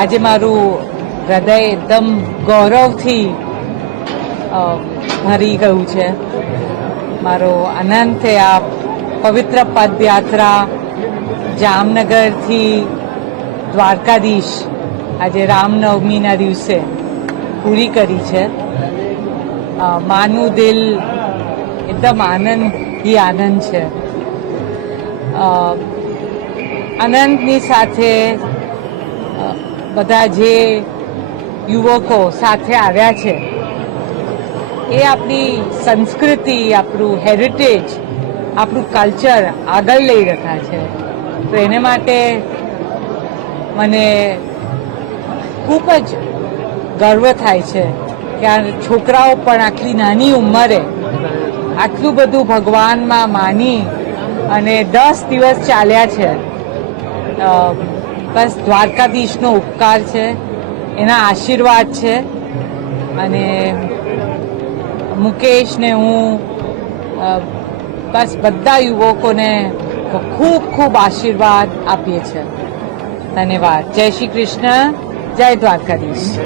આજે મારું હૃદય એકદમ ગૌરવથી ભરી ગયું છે. મારો આનંદ છે આ પવિત્ર પદયાત્રા જામનગરથી દ્વારકાધીશ આજે રામનવમીના દિવસે પૂરી કરી છે. માનું દિલ એકદમ આનંદથી આનંદ છે. અનંતની સાથે બધા જે યુવકો સાથે આવ્યા છે, એ આપણી સંસ્કૃતિ, આપણું હેરિટેજ આપણું કલ્ચર આગળ લઈ રહ્યા છે. તો એને માટે મને ખૂબ જ ગર્વ થાય છે કે આ છોકરાઓ પણ આટલી નાની ઉંમરે આટલું બધું ભગવાનમાં માની અને દસ દિવસ ચાલ્યા છે. બસ દ્વારકાધીશનો ઉપકાર છે, એના આશીર્વાદ છે, અને મુકેશને હું બસ બધા યુવકોને ખૂબ ખૂબ આશીર્વાદ આપીએ છીએ. ધન્યવાદ. જય શ્રી કૃષ્ણ. જય દ્વારકાધીશ.